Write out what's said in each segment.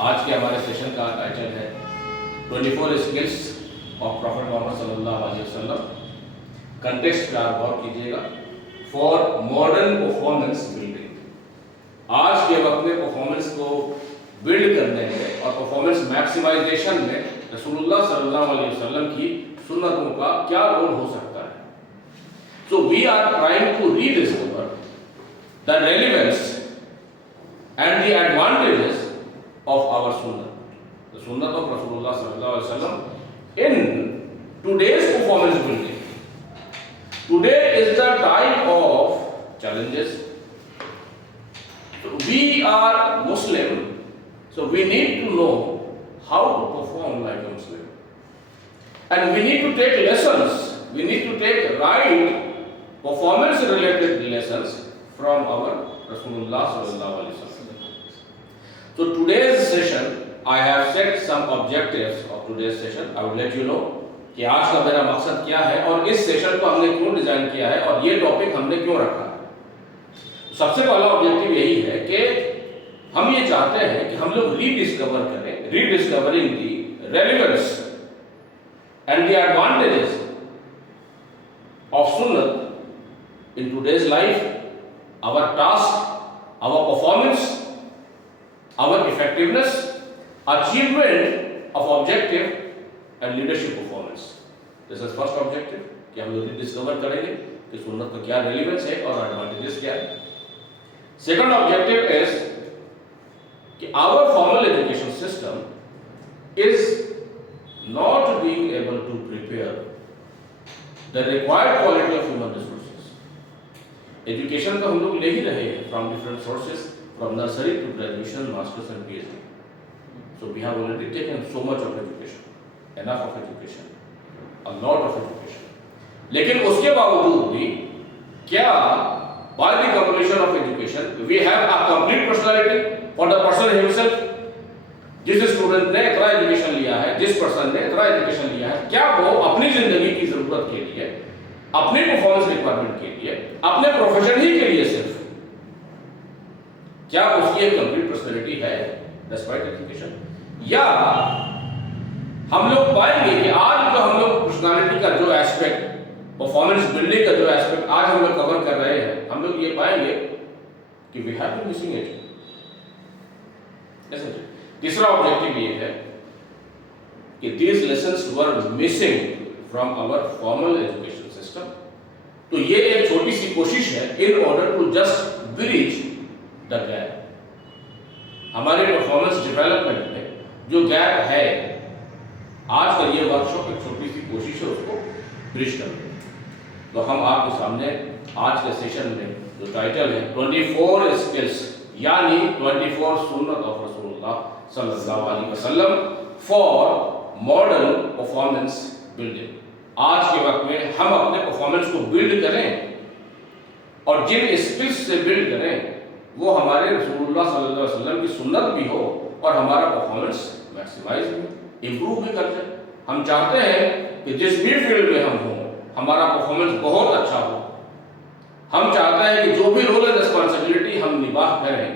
आज के हमारे सेशन का टाइटल है 24 स्किल्स ऑफ प्रॉफेट मोहम्मद सल्लल्लाहु अलैहि वसल्लम। कंटेक्स्ट पर आप गौर कीजिएगा, फॉर मॉडर्न परफॉर्मेंस बिल्डिंग। आज के वक्त में परफॉर्मेंस को बिल्ड करने में और परफॉर्मेंस मैक्सिमाइजेशन में रसूलुल्लाह सल्लल्लाहु अलैहि वसल्लम की सुन्नतों का क्या रोल हो सकता है। So we are trying to rediscover the relevance and the advantages of our sunnah, the sunnah of Rasulullah sallallahu alaihi wasallam in today's performance building. Today is the time of challenges. So we are Muslim, so we need to know how to perform like a Muslim, and we need to take lessons. We need to take right performance related lessons from our Rasulullah sallallahu alaihi wasallam. So today's session, I have set some objectives of today's session. I will let you know कि आज का मेरा मकसद क्या है और इस session को हमने क्यों डिजाइन किया है और ये टॉपिक हमने क्यों रखा है। सबसे पहला ऑब्जेक्टिव यही है कि हम ये चाहते हैं कि हम लोग रीडिस्कवर करें, rediscovering the relevance and the advantages of sunnat in today's life, our task, our performance, our effectiveness, achievement of objective and leadership performance. This is first objective कि हम लोग डिस्कवर करेंगे कि सुन्नत का क्या रेलेवेंस है और एडवांटेजेस क्या है। सेकंड ऑब्जेक्टिव इज कि our formal education system is not being able to prepare the required quality of human resources. Education तो हम लोग ले ही रहे हैं from different sources, from nursery to graduation, masters and PhD. So we have already taken so much of education, enough of education, a lot of education. लेकिन उसके बावजूद भी क्या by the completion of education we have a complete personality for the person himself? जिस student ने इतना education लिया है, जिस पर्सन ने इतना एजुकेशन लिया है, क्या वो अपनी जिंदगी की जरूरत के लिए, अपने परफॉर्मेंस रिक्वायरमेंट के लिए, अपने प्रोफेशन ही के लिए सिर्फ क्या उसकी एक कंप्लीट पर्सनैलिटी है डिस्पाइट एजुकेशन? या हम लोग पाएंगे कि आज जो हम लोग पर्सनैलिटी का जो एस्पेक्ट, परफॉर्मेंस बिल्डिंग का जो एस्पेक्ट आज हम लोग कवर कर रहे हैं, हम लोग ये पाएंगे कि we have to missing it. तीसरा ऑब्जेक्टिव ये है कि these lessons were missing from our formal education system. तो ये एक छोटी सी कोशिश है in order to just bridge the gap. हमारे परफॉर्मेंस डेवलपमेंट में जो गैप है, आज का ये वर्कशॉप एक छोटी सी कोशिश है उसको ब्रिज करने। तो हम आपके सामने आज के सेशन में जो टाइटल है 24 स्किल्स यानी 24 सुन्नत ऑफ रसूलुल्लाह सल्लल्लाहु अलैहि वसल्लम फॉर मॉडर्न परफॉर्मेंस बिल्डिंग। आज के वक्त में हम अपने परफॉर्मेंस को बिल्ड करें और जिन स्किल्स से बिल्ड करें वो हमारे रसूलुल्लाह सल्लल्लाहु अलैहि वसल्लम की सुन्नत भी हो और हमारा परफॉर्मेंस मैक्सिमाइज भी, इंप्रूव भी कर जाए। हम चाहते हैं कि जिस भी फील्ड में हम हों हमारा परफॉर्मेंस बहुत अच्छा हो। हम चाहते हैं कि जो भी रोल एंड रिस्पॉन्सिबिलिटी हम निभा करें,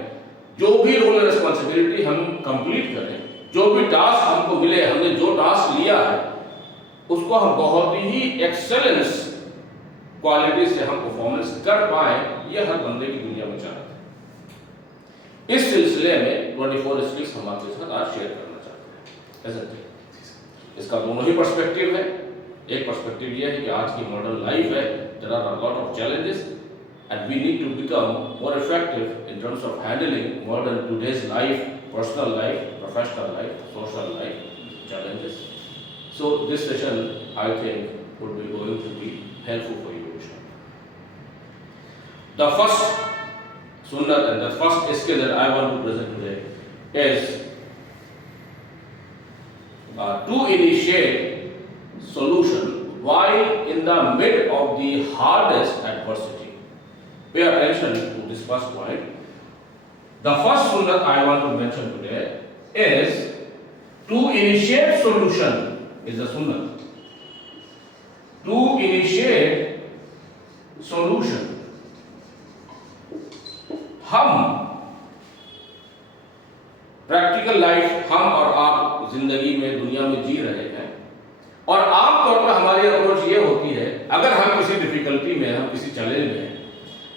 जो भी रोल एंड रिस्पॉन्सिबिलिटी हम कंप्लीट करें, जो भी टास्क हमको मिले, हमने जो टास्क लिया है उसको हम बहुत ही एक्सेलेंस क्वालिटी से हम परफॉर्मेंस कर पाए। ये हर बंदे की दुनिया में चाहता है। इस सिलसिले में 24 स्किल्स हम आपके साथ आज शेयर करना चाहते हैं। इसका दोनों ही पर्सपेक्टिव है। एक पर्सपेक्टिव ये है कि आज की मॉडर्न लाइफ है, there are a lot of challenges and we need to become more effective in terms of handling modern today's life, personal life, professional life, social life challenges. So this session I think would be going to be helpful for you. The first sunnah and the first skill that I want to present today is to initiate solution while in the mid of the hardest adversity. Pay attention to this first point. The first sunnah I want to mention today is to initiate solution is the sunnah. To initiate solution. हम practical life हम और आप जिंदगी में दुनिया में जी रहे हैं, और आमतौर पर हमारी अप्रोच ये होती है, अगर हम किसी डिफिकल्टी में, हम किसी चैलेंज में हैं,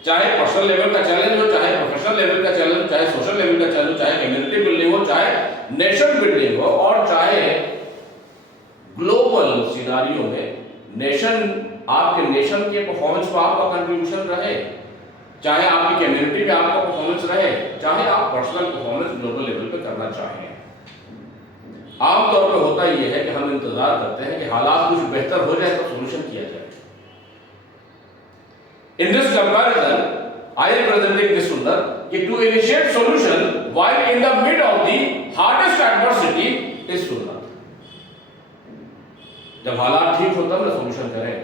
चाहे पर्सनल लेवल का चैलेंज हो, चाहे प्रोफेशनल लेवल का चैलेंज हो, चाहे सोशल लेवल का चैलेंज हो, चाहे कम्युनिटी बिल्डिंग हो, चाहे नेशन बिल्डिंग हो, और चाहे ग्लोबल सिनारियो में आपके नेशन के परफॉर्मेंस पर आपका कंट्रीब्यूशन रहे, चाहे आपकी कम्युनिटी में आपका परफॉर्मेंस रहे, चाहे आप पर्सनल परफॉर्मेंस ग्लोबल लेवल पे करना चाहें, आमतौर पर होता यह है कि हम इंतजार करते हैं कि हालात कुछ बेहतर हो जाए तो सोल्यूशन किया जाए। In this comparison, I am presenting this sunnah to initiate solution while in the mid of the hardest adversity is sunnah. जब हालात ठीक हो तब ना सोल्यूशन करें,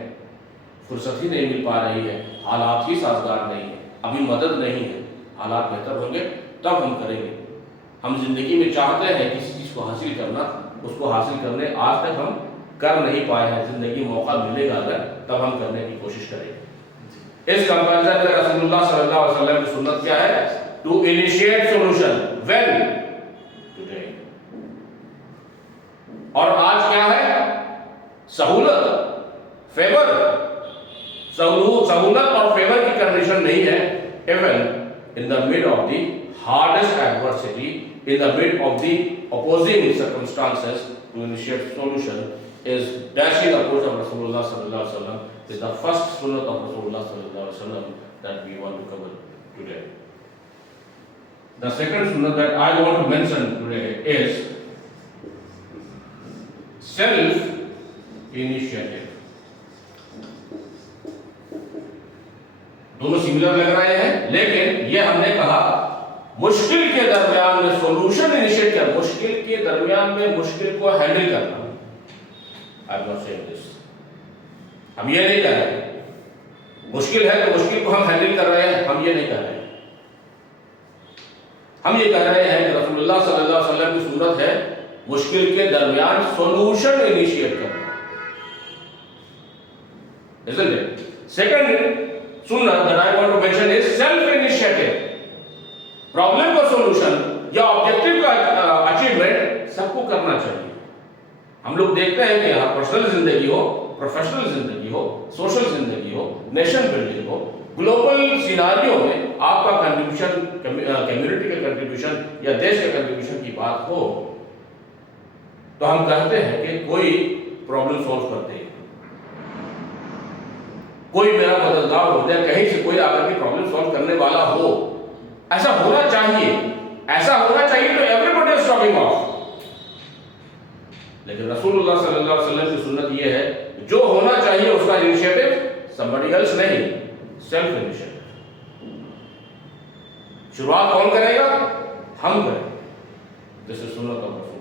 फुर्सत ही नहीं मिल पा रही है, हालात ही साजगार नहीं है, अभी मदद नहीं है, हालात बेहतर होंगे तब हम करेंगे। हम जिंदगी में चाहते हैं किसी चीज को हासिल करना, उसको हासिल करने आज तक हम कर नहीं पाए हैं, जिंदगी मौका मिलेगा अगर तब हम करने की कोशिश करेंगे। इस कंपैरिजन में रसूलुल्लाह सल्लल्लाहु अलैहि वसल्लम की सुन्नत क्या है? To initiate solution when today. और आज क्या है? सहूलत, फेवर। सहूलत और फेवर की कंडीशन नहीं है। Even in the mid of the hardest adversity, in the mid of the opposing circumstances, to initiate solution is dashing approach of Rasulullah sallallahu alaihi wasallam, is the first sunnah of Rasulullah sallallahu alaihi wasallam that we want to cover today. The second sunnah that I want to mention today is self initiative. दोनों similar लग रहे हैं, लेकिन ये हमने कहा मुश्किल के दरमियान में सोल्यूशन इनिशिएट कर, मुश्किल के दरमियान में मुश्किल को हैंडल करना। I am not saying this, हम ये नहीं कह रहे मुश्किल है तो मुश्किल को हम हैंडल कर रहे हैं, हम ये नहीं कह रहे हैं। हम ये कह रहे हैं कि रसूलुल्लाह सल्लल्लाहु अलैहि वसल्लम की सुन्नत है मुश्किल के दरमियान सोल्यूशन इनिशिएट करना। Isn't it? Second sunnah that I want to mention is self initiative. Problem का सॉल्यूशन या ऑब्जेक्टिव का अचीवमेंट सबको करना चाहिए। हम लोग देखते हैं कि यहाँ पर्सनल जिंदगी हो, प्रोफेशनल जिंदगी हो, सोशल जिंदगी हो, नेशन बिल्डिंग हो, ग्लोबल सिनारियो में आपका कंट्रीब्यूशन, कम्युनिटी का कंट्रीब्यूशन या देश का कंट्रीब्यूशन की बात हो तो हम कहते हैं कि कोई प्रॉब्लम सॉल्व करते हैं, कोई मेरा मददगार हो जाए, कहीं से कोई आकर के प्रॉब्लम सॉल्व करने वाला हो, ऐसा होना चाहिए। ऐसा होना चाहिए तो एवरीबॉडी इज टॉकिंग ऑफ। लेकिन रसूलुल्लाह सल्लल्लाहु अलैहि वसल्लम की सुन्नत यह है जो होना चाहिए उसका इनिशिएटिव समबडी एल्स नहीं, सेल्फ इनिशिएटिव। शुरुआत कौन करेगा? हम करेंगे। दिस इज सुन्नत ऑफ रसूल।